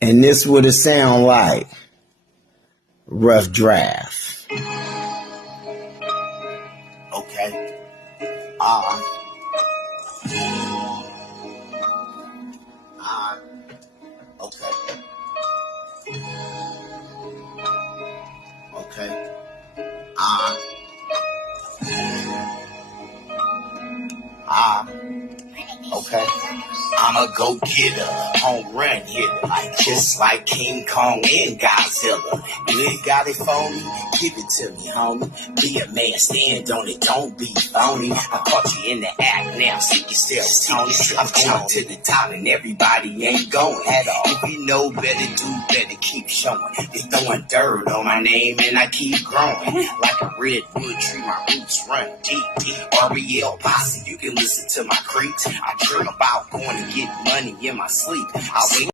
And this would it sound like. Rough draft. Okay. Okay. Okay. Okay. I'm a go-getter, home run hitter, just like King Kong and Godzilla. Good got it for me, give it to me, homie. Be a man, stand on it, don't be phony. I caught you in the act, now see yourself, Tony. I'm going to the top and everybody ain't going at all. If you know better, do better, keep showing. They throwing dirt on my name and I keep growing. Like a redwood tree, my roots run deep. RBL Posse, you can listen to my creeps. I dream about going to get money in my sleep. I wait